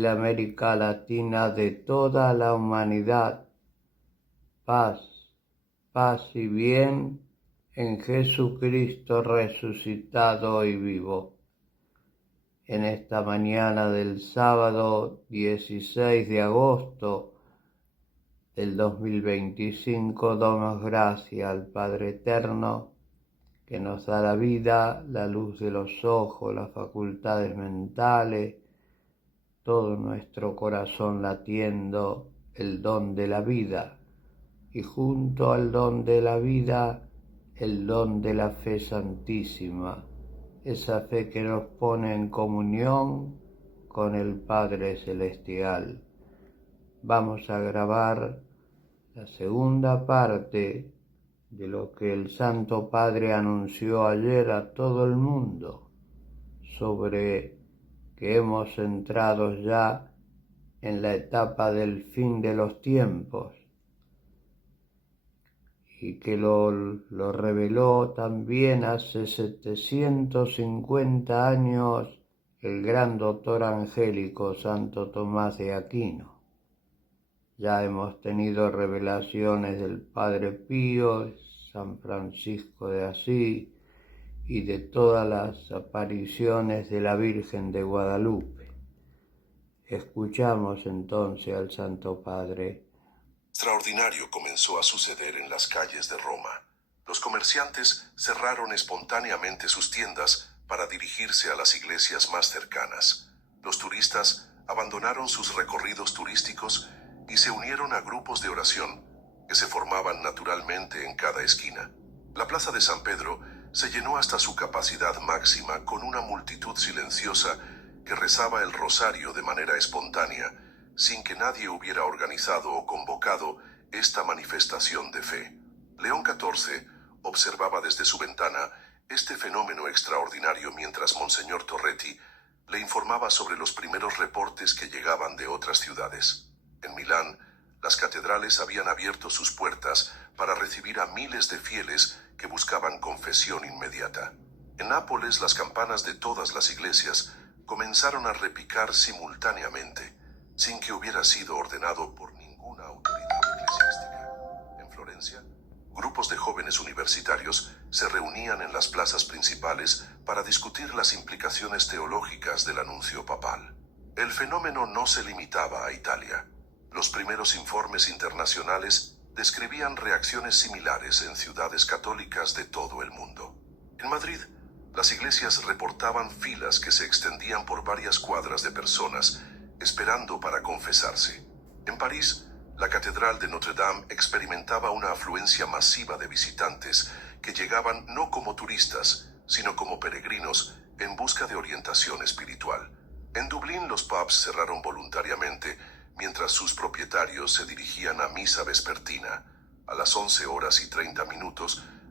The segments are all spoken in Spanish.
la América Latina, de toda la humanidad. Paz, paz y bien en Jesucristo resucitado y vivo. En esta mañana del sábado 16 de agosto del 2025 damos gracias al Padre Eterno que nos da la vida, la luz de los ojos, las facultades mentales, todo nuestro corazón latiendo el don de la vida, y junto al don de la vida, el don de la fe santísima, esa fe que nos pone en comunión con el Padre Celestial. Vamos a grabar la segunda parte de lo que el Santo Padre anunció ayer a todo el mundo, sobre que hemos entrado ya en la etapa del fin de los tiempos, y que lo reveló también hace 750 años el gran doctor angélico Santo Tomás de Aquino. Ya hemos tenido revelaciones del Padre Pío, San Francisco de Asís y de todas las apariciones de la Virgen de Guadalupe. Escuchamos entonces al Santo Padre. Extraordinario comenzó a suceder en las calles de Roma. Los comerciantes cerraron espontáneamente sus tiendas para dirigirse a las iglesias más cercanas. Los turistas abandonaron sus recorridos turísticos y se unieron a grupos de oración que se formaban naturalmente en cada esquina. La plaza de San Pedro se llenó hasta su capacidad máxima con una multitud silenciosa que rezaba el rosario de manera espontánea, sin que nadie hubiera organizado o convocado esta manifestación de fe. León XIV observaba desde su ventana este fenómeno extraordinario mientras Monseñor Torretti le informaba sobre los primeros reportes que llegaban de otras ciudades. En Milán, las catedrales habían abierto sus puertas para recibir a miles de fieles que buscaban confesión inmediata. En Nápoles, las campanas de todas las iglesias comenzaron a repicar simultáneamente, sin que hubiera sido ordenado por ninguna autoridad eclesiástica. En Florencia, grupos de jóvenes universitarios se reunían en las plazas principales para discutir las implicaciones teológicas del anuncio papal. El fenómeno no se limitaba a Italia. Los primeros informes internacionales describían reacciones similares en ciudades católicas de todo el mundo. En Madrid, las iglesias reportaban filas que se extendían por varias cuadras de personas esperando para confesarse. En París, la Catedral de Notre Dame experimentaba una afluencia masiva de visitantes que llegaban no como turistas, sino como peregrinos en busca de orientación espiritual. En Dublín, los pubs cerraron voluntariamente mientras sus propietarios se dirigían a misa vespertina. A las 11:30,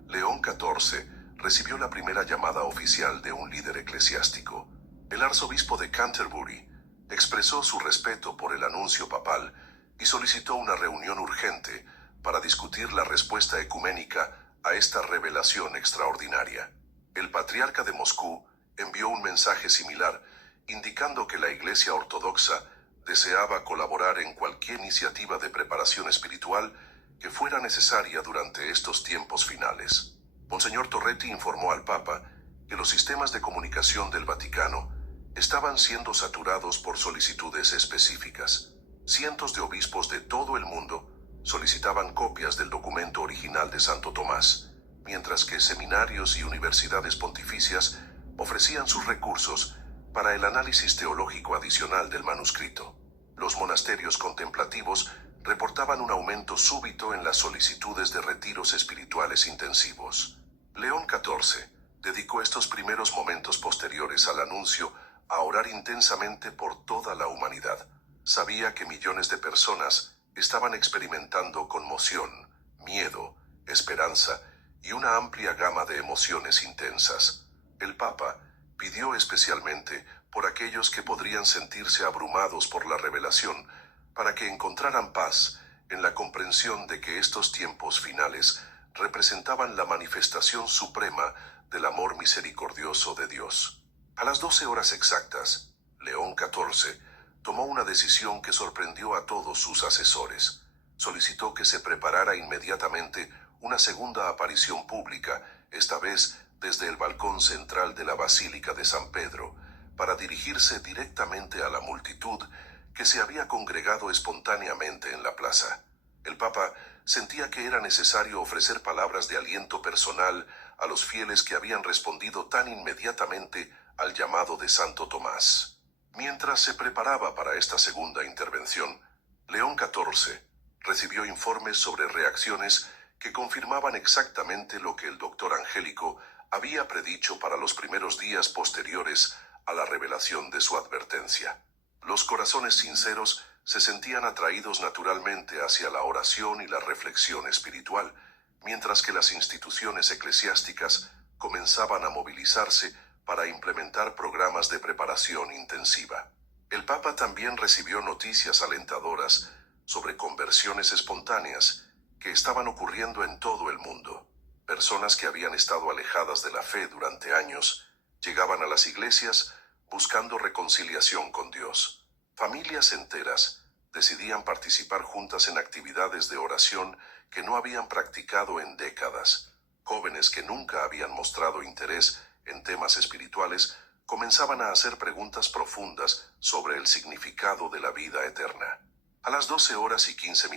León XIV recibió la primera llamada oficial de un líder eclesiástico. El arzobispo de Canterbury expresó su respeto por el anuncio papal y solicitó una reunión urgente para discutir la respuesta ecuménica a esta revelación extraordinaria. El patriarca de Moscú envió un mensaje similar, indicando que la Iglesia Ortodoxa deseaba colaborar en cualquier iniciativa de preparación espiritual que fuera necesaria durante estos tiempos finales. Monseñor Torretti informó al Papa que los sistemas de comunicación del Vaticano estaban siendo saturados por solicitudes específicas. Cientos de obispos de todo el mundo solicitaban copias del documento original de Santo Tomás, mientras que seminarios y universidades pontificias ofrecían sus recursos para el análisis teológico adicional del manuscrito. Los monasterios contemplativos reportaban un aumento súbito en las solicitudes de retiros espirituales intensivos. León XIV dedicó estos primeros momentos posteriores al anuncio a orar intensamente por toda la humanidad. Sabía que millones de personas estaban experimentando conmoción, miedo, esperanza y una amplia gama de emociones intensas. El Papa pidió especialmente por aquellos que podrían sentirse abrumados por la revelación, para que encontraran paz en la comprensión de que estos tiempos finales representaban la manifestación suprema del amor misericordioso de Dios. A las 12 horas exactas, León XIV tomó una decisión que sorprendió a todos sus asesores. Solicitó que se preparara inmediatamente una segunda aparición pública, esta vez desde el balcón central de la Basílica de San Pedro, para dirigirse directamente a la multitud que se había congregado espontáneamente en la plaza. El Papa sentía que era necesario ofrecer palabras de aliento personal a los fieles que habían respondido tan inmediatamente al llamado de Santo Tomás. Mientras se preparaba para esta segunda intervención, León XIV recibió informes sobre reacciones que confirmaban exactamente lo que el doctor Angélico había predicho para los primeros días posteriores a la revelación de su advertencia. Los corazones sinceros se sentían atraídos naturalmente hacia la oración y la reflexión espiritual, mientras que las instituciones eclesiásticas comenzaban a movilizarse para implementar programas de preparación intensiva. El Papa también recibió noticias alentadoras sobre conversiones espontáneas que estaban ocurriendo en todo el mundo. Personas que habían estado alejadas de la fe durante años llegaban a las iglesias buscando reconciliación con Dios. Familias enteras decidían participar juntas en actividades de oración que no habían practicado en décadas. Jóvenes que nunca habían mostrado interés en temas espirituales comenzaban a hacer preguntas profundas sobre el significado de la vida eterna. A las 12:15,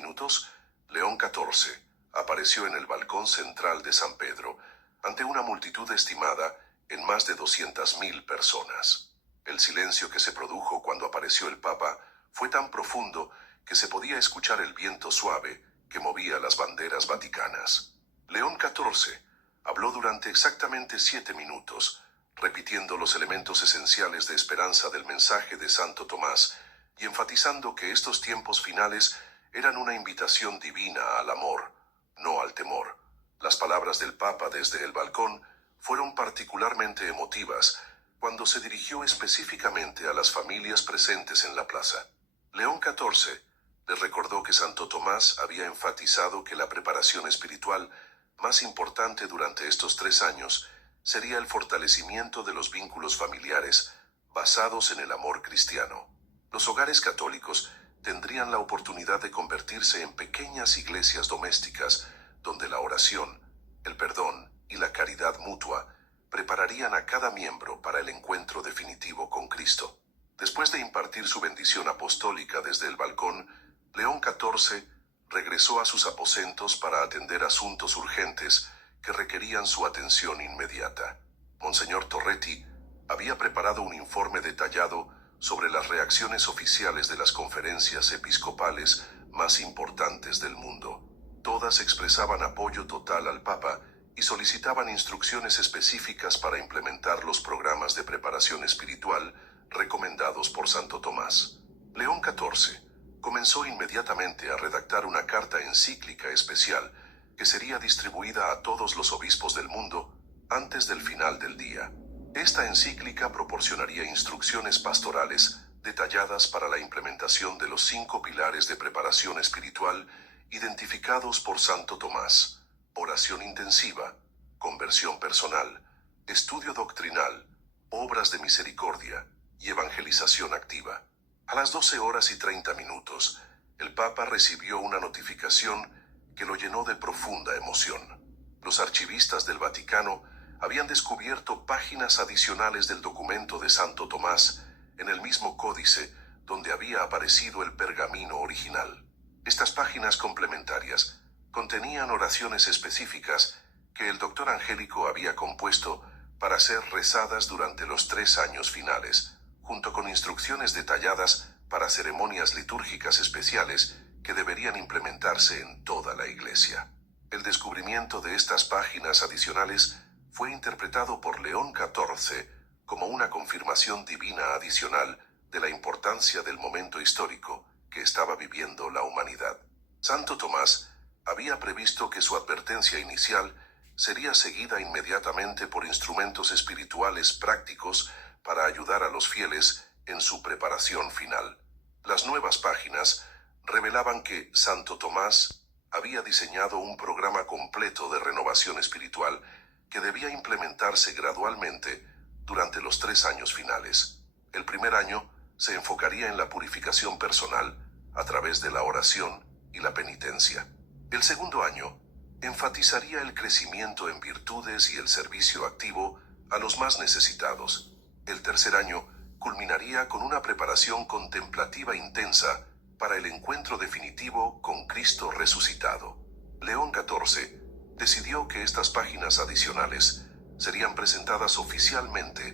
León XIV apareció en el balcón central de San Pedro, ante una multitud estimada en más de 200.000 personas. El silencio que se produjo cuando apareció el Papa fue tan profundo que se podía escuchar el viento suave que movía las banderas vaticanas. León XIV habló durante exactamente 7 minutos, repitiendo los elementos esenciales de esperanza del mensaje de Santo Tomás y enfatizando que estos tiempos finales eran una invitación divina al amor, no al temor. Las palabras del Papa desde el balcón fueron particularmente emotivas cuando se dirigió específicamente a las familias presentes en la plaza. León XIV les recordó que Santo Tomás había enfatizado que la preparación espiritual más importante durante estos 3 años sería el fortalecimiento de los vínculos familiares basados en el amor cristiano. Los hogares católicos tendrían la oportunidad de convertirse en pequeñas iglesias domésticas donde la oración, el perdón y la caridad mutua prepararían a cada miembro para el encuentro definitivo con Cristo. Después de impartir su bendición apostólica desde el balcón, León XIV regresó a sus aposentos para atender asuntos urgentes que requerían su atención inmediata. Monseñor Torretti había preparado un informe detallado sobre las reacciones oficiales de las conferencias episcopales más importantes del mundo. Todas expresaban apoyo total al Papa y solicitaban instrucciones específicas para implementar los programas de preparación espiritual recomendados por Santo Tomás. León XIV comenzó inmediatamente a redactar una carta encíclica especial que sería distribuida a todos los obispos del mundo antes del final del día. Esta encíclica proporcionaría instrucciones pastorales detalladas para la implementación de los 5 pilares de preparación espiritual identificados por Santo Tomás: oración intensiva, conversión personal, estudio doctrinal, obras de misericordia y evangelización activa. A las 12:30, el Papa recibió una notificación que lo llenó de profunda emoción. Los archivistas del Vaticano habían descubierto páginas adicionales del documento de Santo Tomás en el mismo códice donde había aparecido el pergamino original. Estas páginas complementarias contenían oraciones específicas que el doctor Angélico había compuesto para ser rezadas durante los 3 años finales, junto con instrucciones detalladas para ceremonias litúrgicas especiales que deberían implementarse en toda la Iglesia. El descubrimiento de estas páginas adicionales fue interpretado por León XIV como una confirmación divina adicional de la importancia del momento histórico que estaba viviendo la humanidad. Santo Tomás había previsto que su advertencia inicial sería seguida inmediatamente por instrumentos espirituales prácticos para ayudar a los fieles en su preparación final. Las nuevas páginas revelaban que Santo Tomás había diseñado un programa completo de renovación espiritual que debía implementarse gradualmente durante los 3 años finales. El primer año se enfocaría en la purificación personal a través de la oración y la penitencia. El segundo año enfatizaría el crecimiento en virtudes y el servicio activo a los más necesitados. El tercer año culminaría con una preparación contemplativa intensa para el encuentro definitivo con Cristo resucitado. León XIV decidió que estas páginas adicionales serían presentadas oficialmente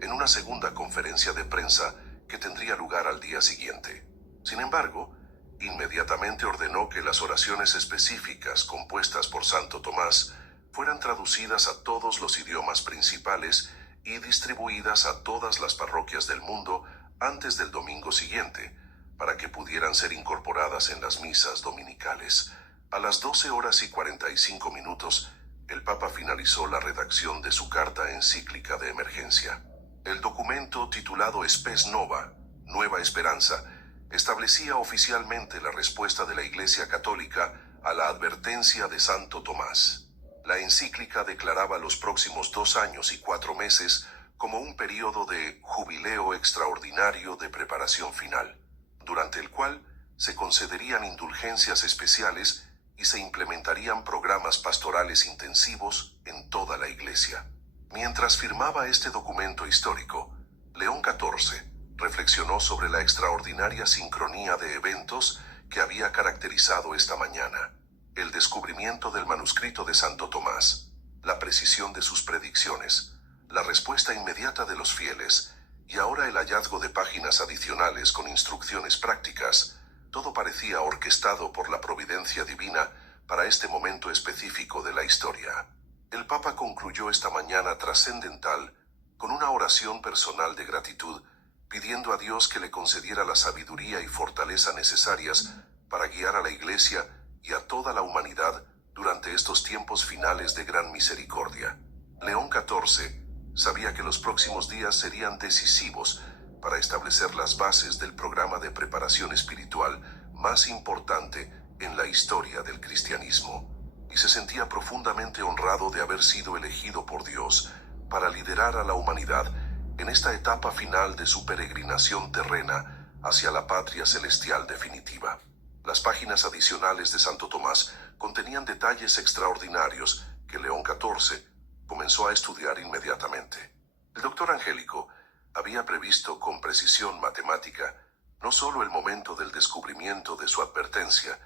en una segunda conferencia de prensa que tendría lugar al día siguiente. Sin embargo, inmediatamente ordenó que las oraciones específicas compuestas por Santo Tomás fueran traducidas a todos los idiomas principales y distribuidas a todas las parroquias del mundo antes del domingo siguiente, para que pudieran ser incorporadas en las misas dominicales. A las 12:45, el Papa finalizó la redacción de su carta encíclica de emergencia. El documento, titulado Spes Nova, Nueva Esperanza, establecía oficialmente la respuesta de la Iglesia Católica a la advertencia de Santo Tomás. La encíclica declaraba los próximos 2 años y 4 meses como un período de jubileo extraordinario de preparación final, durante el cual se concederían indulgencias especiales y se implementarían programas pastorales intensivos en toda la Iglesia. Mientras firmaba este documento histórico, León XIV reflexionó sobre la extraordinaria sincronía de eventos que había caracterizado esta mañana: el descubrimiento del manuscrito de Santo Tomás, la precisión de sus predicciones, la respuesta inmediata de los fieles, y ahora el hallazgo de páginas adicionales con instrucciones prácticas. Todo parecía orquestado por la providencia divina para este momento específico de la historia. El Papa concluyó esta mañana trascendental con una oración personal de gratitud, pidiendo a Dios que le concediera la sabiduría y fortaleza necesarias para guiar a la Iglesia y a toda la humanidad durante estos tiempos finales de gran misericordia. León XIV sabía que los próximos días serían decisivos para establecer las bases del programa de preparación espiritual más importante en la historia del cristianismo, y se sentía profundamente honrado de haber sido elegido por Dios para liderar a la humanidad en esta etapa final de su peregrinación terrena hacia la patria celestial definitiva. Las páginas adicionales de Santo Tomás contenían detalles extraordinarios que León XIV comenzó a estudiar inmediatamente. El doctor Angélico había previsto con precisión matemática no solo el momento del descubrimiento de su advertencia,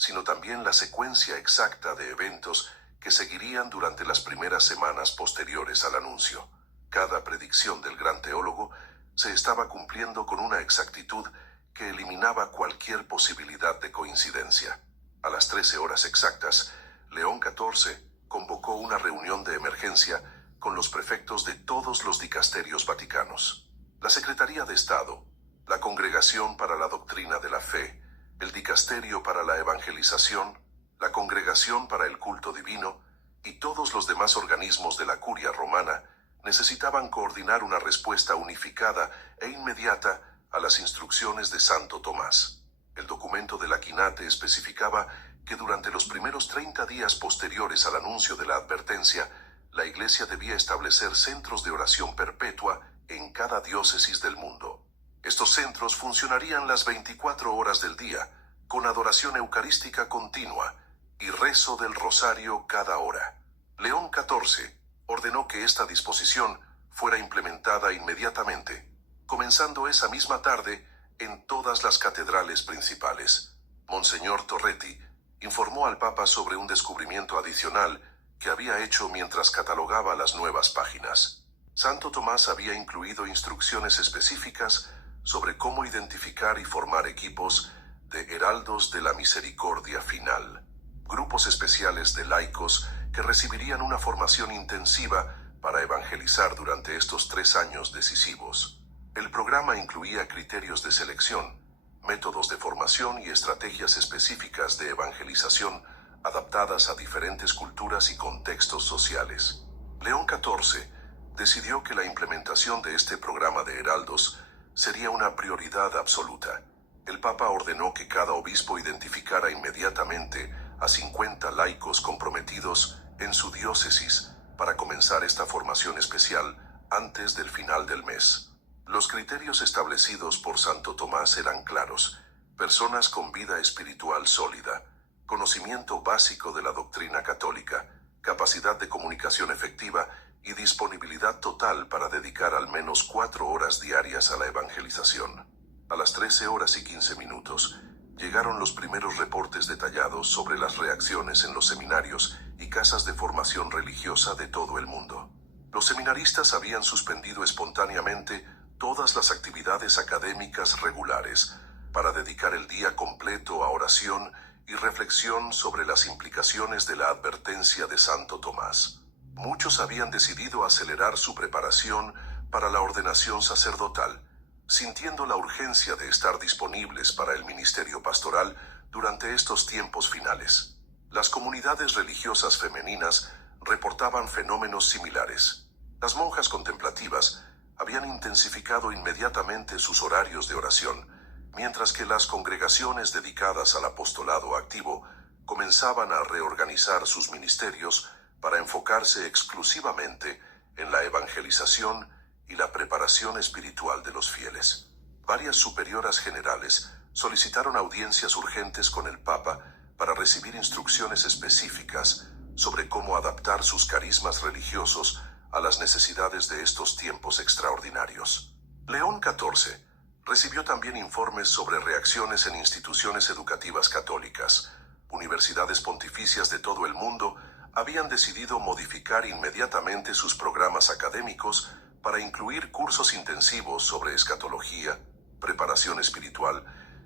sino también la secuencia exacta de eventos que seguirían durante las primeras semanas posteriores al anuncio. Cada predicción del gran teólogo se estaba cumpliendo con una exactitud que eliminaba cualquier posibilidad de coincidencia. A las 13 horas exactas, León XIV convocó una reunión de emergencia con los prefectos de todos los dicasterios vaticanos. La Secretaría de Estado, la Congregación para la Doctrina de la Fe, el Dicasterio para la Evangelización, la Congregación para el Culto Divino y todos los demás organismos de la Curia Romana necesitaban coordinar una respuesta unificada e inmediata a las instrucciones de Santo Tomás. El documento de la Quinate especificaba que durante los primeros 30 días posteriores al anuncio de la advertencia, la Iglesia debía establecer centros de oración perpetua en cada diócesis del mundo. Estos centros funcionarían las 24 horas del día, con adoración eucarística continua y rezo del rosario cada hora. León XIV ordenó que esta disposición fuera implementada inmediatamente, comenzando esa misma tarde en todas las catedrales principales. Monseñor Torretti informó al Papa sobre un descubrimiento adicional que había hecho mientras catalogaba las nuevas páginas. Santo Tomás había incluido instrucciones específicas sobre cómo identificar y formar equipos de heraldos de la misericordia final, grupos especiales de laicos que recibirían una formación intensiva para evangelizar durante estos 3 años decisivos. El programa incluía criterios de selección, métodos de formación y estrategias específicas de evangelización adaptadas a diferentes culturas y contextos sociales. León XIV decidió que la implementación de este programa de heraldos sería una prioridad absoluta. El Papa ordenó que cada obispo identificara inmediatamente a 50 laicos comprometidos en su diócesis para comenzar esta formación especial antes del final del mes. Los criterios establecidos por Santo Tomás eran claros: personas con vida espiritual sólida, conocimiento básico de la doctrina católica, capacidad de comunicación efectiva y disponibilidad total para dedicar al menos 4 horas diarias a la evangelización. A las 13:15 llegaron los primeros reportes detallados sobre las reacciones en los seminarios y casas de formación religiosa de todo el mundo. Los seminaristas habían suspendido espontáneamente todas las actividades académicas regulares para dedicar el día completo a oración y reflexión sobre las implicaciones de la advertencia de Santo Tomás. Muchos habían decidido acelerar su preparación para la ordenación sacerdotal, sintiendo la urgencia de estar disponibles para el ministerio pastoral durante estos tiempos finales. Las comunidades religiosas femeninas reportaban fenómenos similares. Las monjas contemplativas habían intensificado inmediatamente sus horarios de oración, mientras que las congregaciones dedicadas al apostolado activo comenzaban a reorganizar sus ministerios para enfocarse exclusivamente en la evangelización y la preparación espiritual de los fieles. Varias superioras generales solicitaron audiencias urgentes con el Papa para recibir instrucciones específicas sobre cómo adaptar sus carismas religiosos a las necesidades de estos tiempos extraordinarios. León XIV recibió también informes sobre reacciones en instituciones educativas católicas. Universidades pontificias de todo el mundo habían decidido modificar inmediatamente sus programas académicos para incluir cursos intensivos sobre escatología, preparación espiritual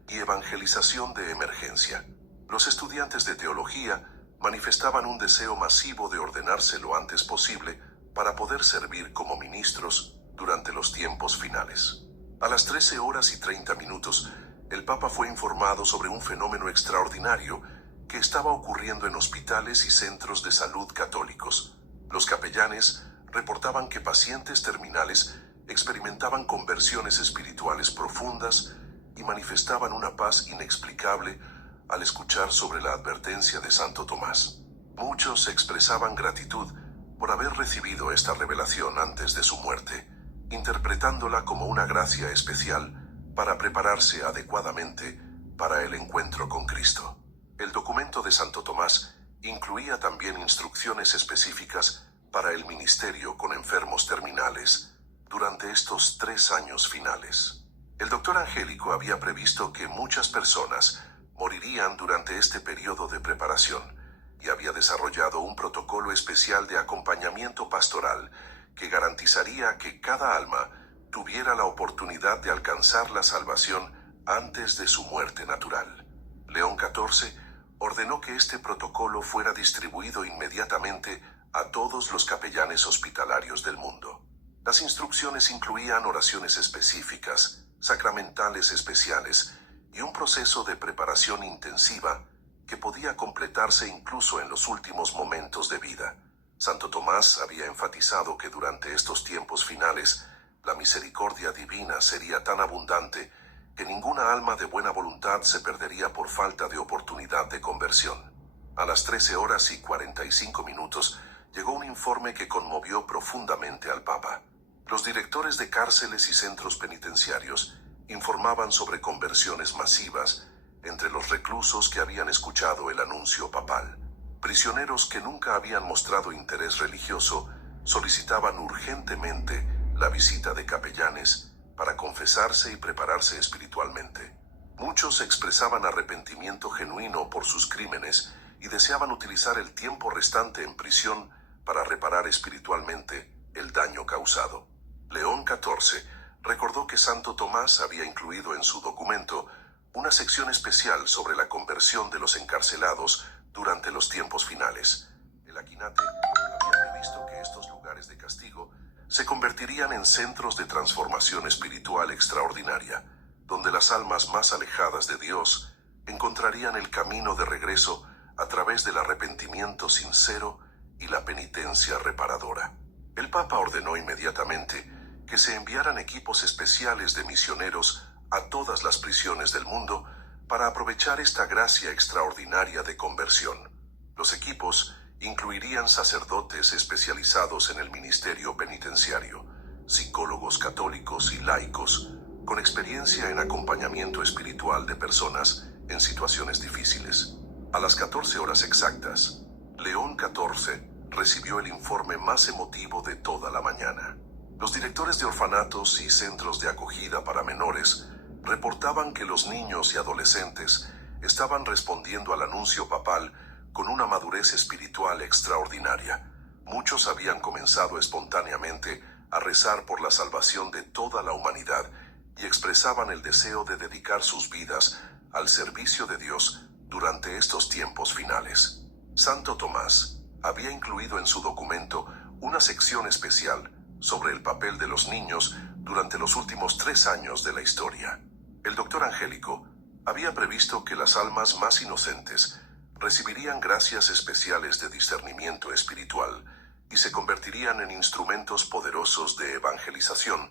y evangelización de emergencia. Los estudiantes de teología manifestaban un deseo masivo de ordenarse lo antes posible para poder servir como ministros durante los tiempos finales. A las 13:30, el Papa fue informado sobre un fenómeno extraordinario que estaba ocurriendo en hospitales y centros de salud católicos. Los capellanes reportaban que pacientes terminales experimentaban conversiones espirituales profundas y manifestaban una paz inexplicable al escuchar sobre la advertencia de Santo Tomás. Muchos expresaban gratitud por haber recibido esta revelación antes de su muerte, interpretándola como una gracia especial para prepararse adecuadamente para el encuentro con Cristo. El documento de Santo Tomás incluía también instrucciones específicas para el ministerio con enfermos terminales durante estos 3 años finales. El doctor Angélico había previsto que muchas personas morirían durante este periodo de preparación y había desarrollado un protocolo especial de acompañamiento pastoral que garantizaría que cada alma tuviera la oportunidad de alcanzar la salvación antes de su muerte natural. León XIV ordenó que este protocolo fuera distribuido inmediatamente a todos los capellanes hospitalarios del mundo. Las instrucciones incluían oraciones específicas, sacramentales especiales y un proceso de preparación intensiva que podía completarse incluso en los últimos momentos de vida. Santo Tomás había enfatizado que durante estos tiempos finales la misericordia divina sería tan abundante que ninguna alma de buena voluntad se perdería por falta de oportunidad de conversión. A las 13:45 llegó un informe que conmovió profundamente al Papa. Los directores de cárceles y centros penitenciarios informaban sobre conversiones masivas entre los reclusos que habían escuchado el anuncio papal. Prisioneros que nunca habían mostrado interés religioso solicitaban urgentemente la visita de capellanes para confesarse y prepararse espiritualmente. Muchos expresaban arrepentimiento genuino por sus crímenes y deseaban utilizar el tiempo restante en prisión para reparar espiritualmente el daño causado. León XIV recordó que Santo Tomás había incluido en su documento una sección especial sobre la conversión de los encarcelados durante los tiempos finales. El Aquinate había previsto que estos lugares de castigo se convertirían en centros de transformación espiritual extraordinaria, donde las almas más alejadas de Dios encontrarían el camino de regreso a través del arrepentimiento sincero y la penitencia reparadora. El Papa ordenó inmediatamente que se enviaran equipos especiales de misioneros a todas las prisiones del mundo para aprovechar esta gracia extraordinaria de conversión. Los equipos incluirían sacerdotes especializados en el ministerio penitenciario, psicólogos católicos y laicos, con experiencia en acompañamiento espiritual de personas en situaciones difíciles. A las 14 horas exactas, León XIV recibió el informe más emotivo de toda la mañana. Los directores de orfanatos y centros de acogida para menores reportaban que los niños y adolescentes estaban respondiendo al anuncio papal con una madurez espiritual extraordinaria. Muchos habían comenzado espontáneamente a rezar por la salvación de toda la humanidad y expresaban el deseo de dedicar sus vidas al servicio de Dios durante estos tiempos finales. Santo Tomás había incluido en su documento una sección especial sobre el papel de los niños durante los últimos 3 años de la historia. El doctor Angélico había previsto que las almas más inocentes recibirían gracias especiales de discernimiento espiritual y se convertirían en instrumentos poderosos de evangelización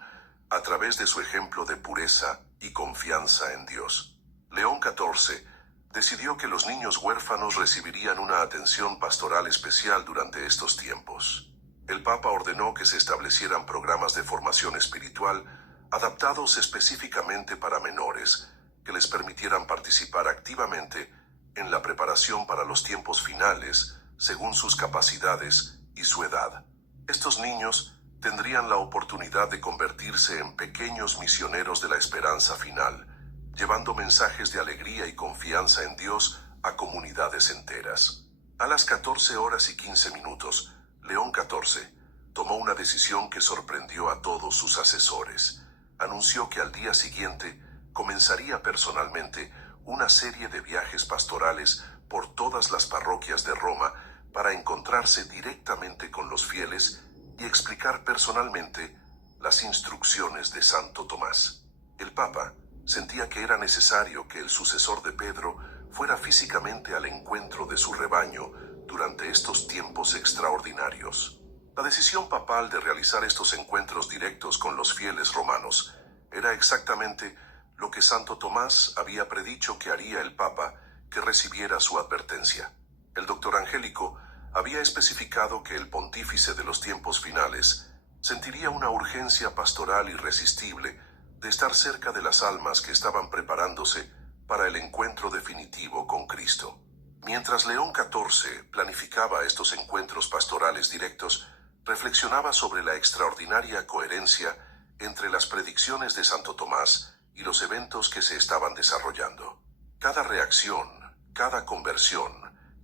a través de su ejemplo de pureza y confianza en Dios. León XIV decidió que los niños huérfanos recibirían una atención pastoral especial durante estos tiempos. El Papa ordenó que se establecieran programas de formación espiritual adaptados específicamente para menores, que les permitieran participar activamente en la preparación para los tiempos finales, según sus capacidades y su edad. Estos niños tendrían la oportunidad de convertirse en pequeños misioneros de la esperanza final, llevando mensajes de alegría y confianza en Dios a comunidades enteras. A las 14 horas y 15 minutos, León XIV tomó una decisión que sorprendió a todos sus asesores. Anunció que al día siguiente comenzaría personalmente una serie de viajes pastorales por todas las parroquias de Roma para encontrarse directamente con los fieles y explicar personalmente las instrucciones de Santo Tomás. El Papa sentía que era necesario que el sucesor de Pedro fuera físicamente al encuentro de su rebaño durante estos tiempos extraordinarios. La decisión papal de realizar estos encuentros directos con los fieles romanos era exactamente lo que Santo Tomás había predicho que haría el Papa que recibiera su advertencia. El doctor Angélico había especificado que el pontífice de los tiempos finales sentiría una urgencia pastoral irresistible de estar cerca de las almas que estaban preparándose para el encuentro definitivo con Cristo. Mientras León XIV planificaba estos encuentros pastorales directos, reflexionaba sobre la extraordinaria coherencia entre las predicciones de Santo Tomás y los eventos que se estaban desarrollando. Cada reacción, cada conversión,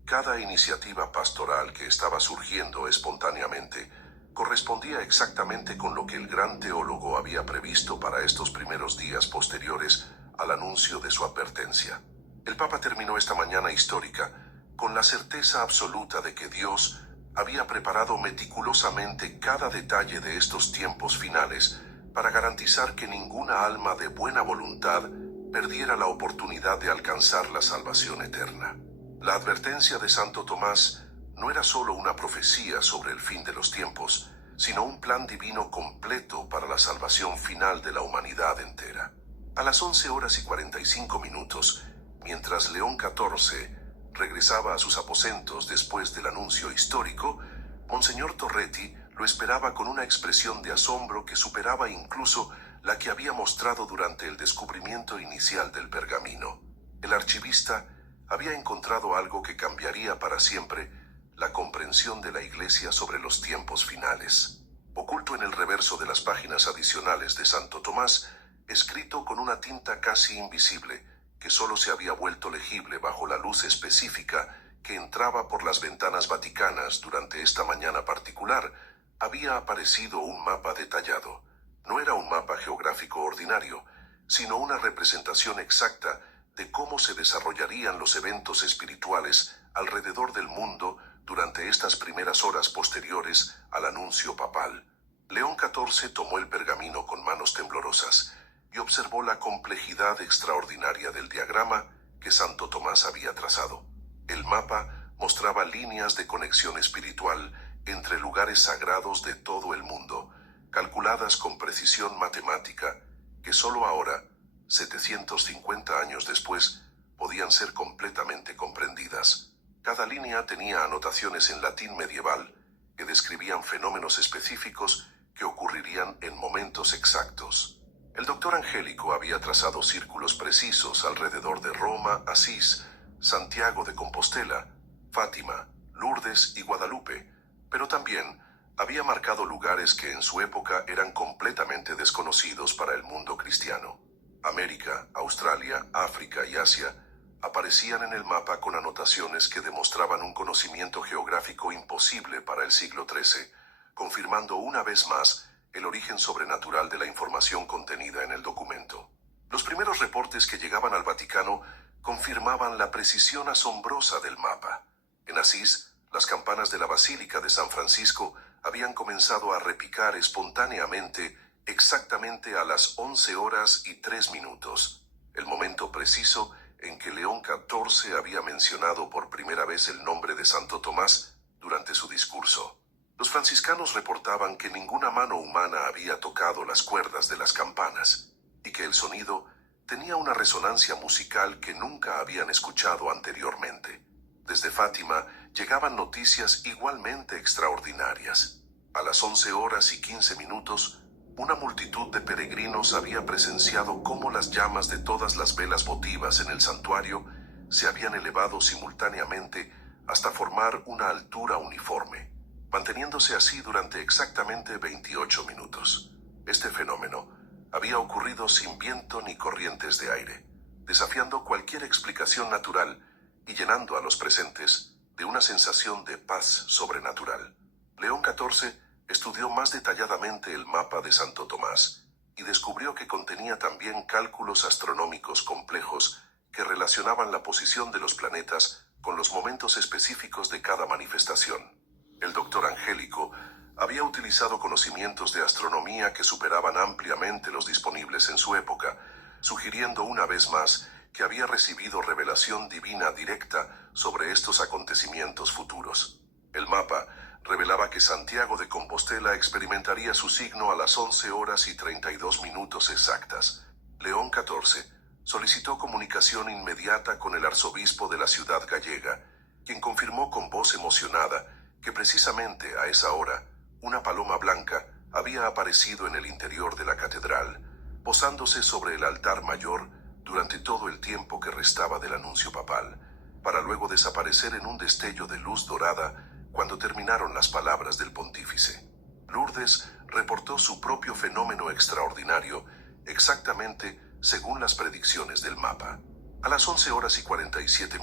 cada iniciativa pastoral que estaba surgiendo espontáneamente correspondía exactamente con lo que el gran teólogo había previsto para estos primeros días posteriores al anuncio de su advertencia. El Papa terminó esta mañana histórica con la certeza absoluta de que Dios había preparado meticulosamente cada detalle de estos tiempos finales para garantizar que ninguna alma de buena voluntad perdiera la oportunidad de alcanzar la salvación eterna. La advertencia de Santo Tomás no era solo una profecía sobre el fin de los tiempos, sino un plan divino completo para la salvación final de la humanidad entera. A las 11 horas y 45 minutos, mientras León XIV regresaba a sus aposentos después del anuncio histórico, Monseñor Torretti lo esperaba con una expresión de asombro que superaba incluso la que había mostrado durante el descubrimiento inicial del pergamino. El archivista había encontrado algo que cambiaría para siempre la comprensión de la Iglesia sobre los tiempos finales. Oculto en el reverso de las páginas adicionales de Santo Tomás, escrito con una tinta casi invisible, que solo se había vuelto legible bajo la luz específica que entraba por las ventanas vaticanas durante esta mañana particular, había aparecido un mapa detallado. No era un mapa geográfico ordinario, sino una representación exacta de cómo se desarrollarían los eventos espirituales alrededor del mundo durante estas primeras horas posteriores al anuncio papal. León XIV tomó el pergamino con manos temblorosas y observó la complejidad extraordinaria del diagrama que Santo Tomás había trazado. El mapa mostraba líneas de conexión espiritual entre lugares sagrados de todo el mundo, calculadas con precisión matemática, que solo ahora, 750 años después, podían ser completamente comprendidas. Cada línea tenía anotaciones en latín medieval que describían fenómenos específicos que ocurrirían en momentos exactos. El doctor Angélico había trazado círculos precisos alrededor de Roma, Asís, Santiago de Compostela, Fátima, Lourdes y Guadalupe, pero también había marcado lugares que en su época eran completamente desconocidos para el mundo cristiano. América, Australia, África y Asia aparecían en el mapa con anotaciones que demostraban un conocimiento geográfico imposible para el siglo XIII, confirmando una vez más el origen sobrenatural de la información contenida en el documento. Los primeros reportes que llegaban al Vaticano confirmaban la precisión asombrosa del mapa. En Asís, las campanas de la Basílica de San Francisco habían comenzado a repicar espontáneamente exactamente a las 11:03, el momento preciso en que León XIV había mencionado por primera vez el nombre de Santo Tomás durante su discurso. Los franciscanos reportaban que ninguna mano humana había tocado las cuerdas de las campanas y que el sonido tenía una resonancia musical que nunca habían escuchado anteriormente. Desde Fátima llegaban noticias igualmente extraordinarias. A las 11:15, una multitud de peregrinos había presenciado cómo las llamas de todas las velas votivas en el santuario se habían elevado simultáneamente hasta formar una altura uniforme, manteniéndose así durante exactamente 28 minutos. Este fenómeno había ocurrido sin viento ni corrientes de aire, desafiando cualquier explicación natural y llenando a los presentes de una sensación de paz sobrenatural. León XIV estudió más detalladamente el mapa de Santo Tomás y descubrió que contenía también cálculos astronómicos complejos que relacionaban la posición de los planetas con los momentos específicos de cada manifestación. El doctor Angélico había utilizado conocimientos de astronomía que superaban ampliamente los disponibles en su época, sugiriendo una vez más que había recibido revelación divina directa sobre estos acontecimientos futuros. El mapa revelaba que Santiago de Compostela experimentaría su signo a las 11:32 exactas. León XIV solicitó comunicación inmediata con el arzobispo de la ciudad gallega, quien confirmó con voz emocionada que precisamente a esa hora una paloma blanca había aparecido en el interior de la catedral, posándose sobre el altar mayor durante todo el tiempo que restaba del anuncio papal, para luego desaparecer en un destello de luz dorada cuando terminaron las palabras del pontífice. Lourdes reportó su propio fenómeno extraordinario, exactamente según las predicciones del mapa. A las 11:47,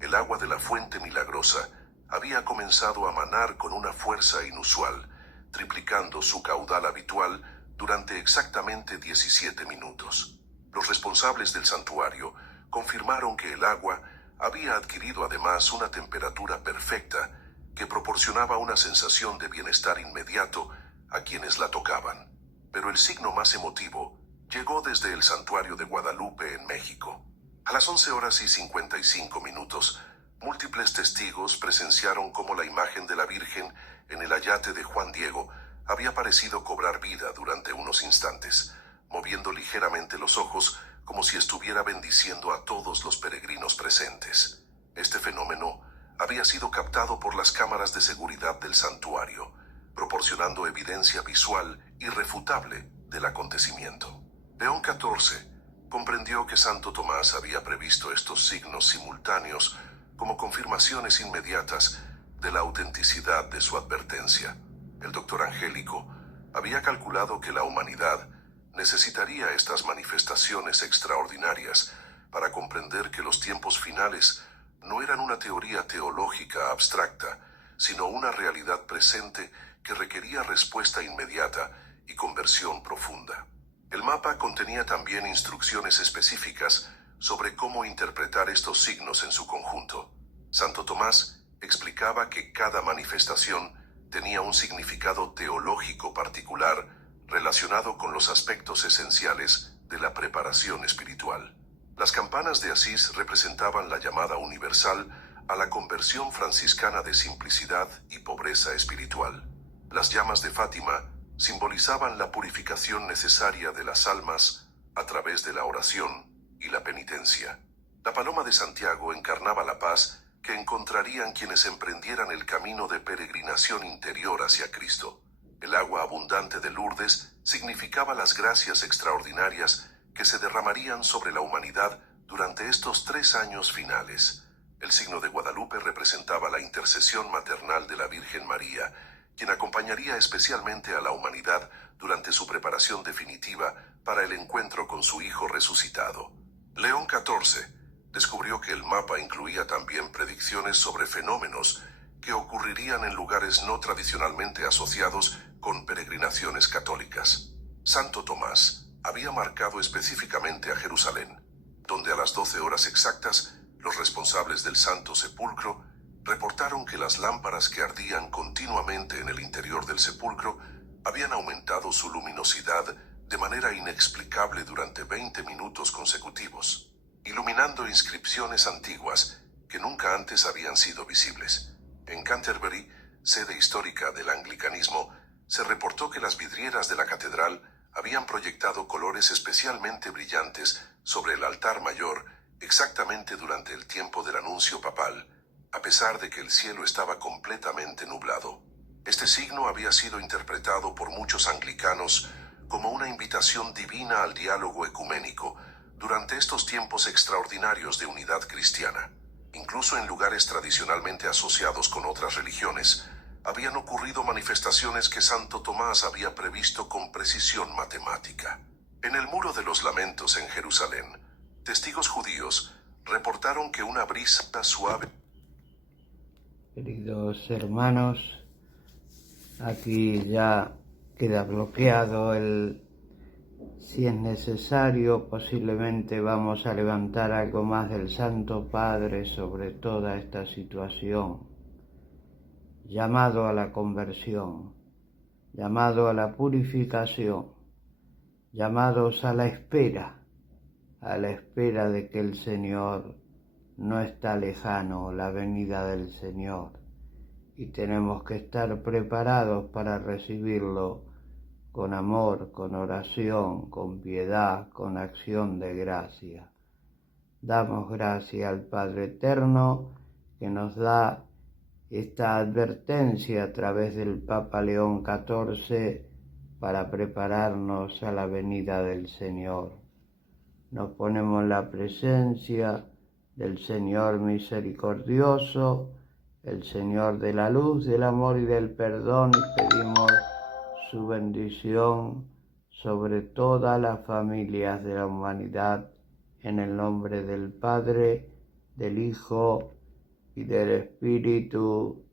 el agua de la fuente milagrosa había comenzado a manar con una fuerza inusual, triplicando su caudal habitual durante exactamente 17 minutos. Los responsables del santuario confirmaron que el agua había adquirido además una temperatura perfecta que proporcionaba una sensación de bienestar inmediato a quienes la tocaban. Pero el signo más emotivo llegó desde el santuario de Guadalupe en México. A las 11:55, múltiples testigos presenciaron cómo la imagen de la Virgen en el ayate de Juan Diego había parecido cobrar vida durante unos instantes, moviendo ligeramente los ojos como si estuviera bendiciendo a todos los peregrinos presentes. Este fenómeno había sido captado por las cámaras de seguridad del santuario, proporcionando evidencia visual irrefutable del acontecimiento. León XIV comprendió que Santo Tomás había previsto estos signos simultáneos como confirmaciones inmediatas de la autenticidad de su advertencia. El doctor Angélico había calculado que la humanidad necesitaría estas manifestaciones extraordinarias para comprender que los tiempos finales no eran una teoría teológica abstracta, sino una realidad presente que requería respuesta inmediata y conversión profunda. El mapa contenía también instrucciones específicas sobre cómo interpretar estos signos en su conjunto. Santo Tomás explicaba que cada manifestación tenía un significado teológico particular relacionado con los aspectos esenciales de la preparación espiritual. Las campanas de Asís representaban la llamada universal a la conversión franciscana de simplicidad y pobreza espiritual. Las llamas de Fátima simbolizaban la purificación necesaria de las almas a través de la oración y la penitencia. La paloma de Santiago encarnaba la paz que encontrarían quienes emprendieran el camino de peregrinación interior hacia Cristo. El agua abundante de Lourdes significaba las gracias extraordinarias que se derramarían sobre la humanidad durante estos 3 años finales. El signo de Guadalupe representaba la intercesión maternal de la Virgen María, quien acompañaría especialmente a la humanidad durante su preparación definitiva para el encuentro con su Hijo resucitado. León XIV descubrió que el mapa incluía también predicciones sobre fenómenos que ocurrirían en lugares no tradicionalmente asociados con peregrinaciones católicas. Santo Tomás había marcado específicamente a Jerusalén, donde a las 12 horas exactas los responsables del Santo Sepulcro reportaron que las lámparas que ardían continuamente en el interior del sepulcro habían aumentado su luminosidad de manera inexplicable durante 20 minutos consecutivos, iluminando inscripciones antiguas que nunca antes habían sido visibles. En Canterbury, sede histórica del anglicanismo, se reportó que las vidrieras de la catedral habían proyectado colores especialmente brillantes sobre el altar mayor exactamente durante el tiempo del anuncio papal, a pesar de que el cielo estaba completamente nublado. Este signo había sido interpretado por muchos anglicanos como una invitación divina al diálogo ecuménico durante estos tiempos extraordinarios de unidad cristiana. Incluso en lugares tradicionalmente asociados con otras religiones, habían ocurrido manifestaciones que Santo Tomás había previsto con precisión matemática. En el Muro de los Lamentos en Jerusalén, testigos judíos reportaron que una brisa suave... Queridos hermanos, aquí ya queda bloqueado si es necesario, posiblemente vamos a levantar algo más del Santo Padre sobre toda esta situación. Llamado a la conversión, llamado a la purificación, llamados a la espera de que el Señor no está lejano, la venida del Señor, y tenemos que estar preparados para recibirlo con amor, con oración, con piedad, con acción de gracia. Damos gracias al Padre Eterno que nos da esta advertencia a través del Papa León XIV para prepararnos a la venida del Señor. Nos ponemos en la presencia del Señor misericordioso, el Señor de la luz, del amor y del perdón, y pedimos su bendición sobre todas las familias de la humanidad, en el nombre del Padre, del Hijo y del Espíritu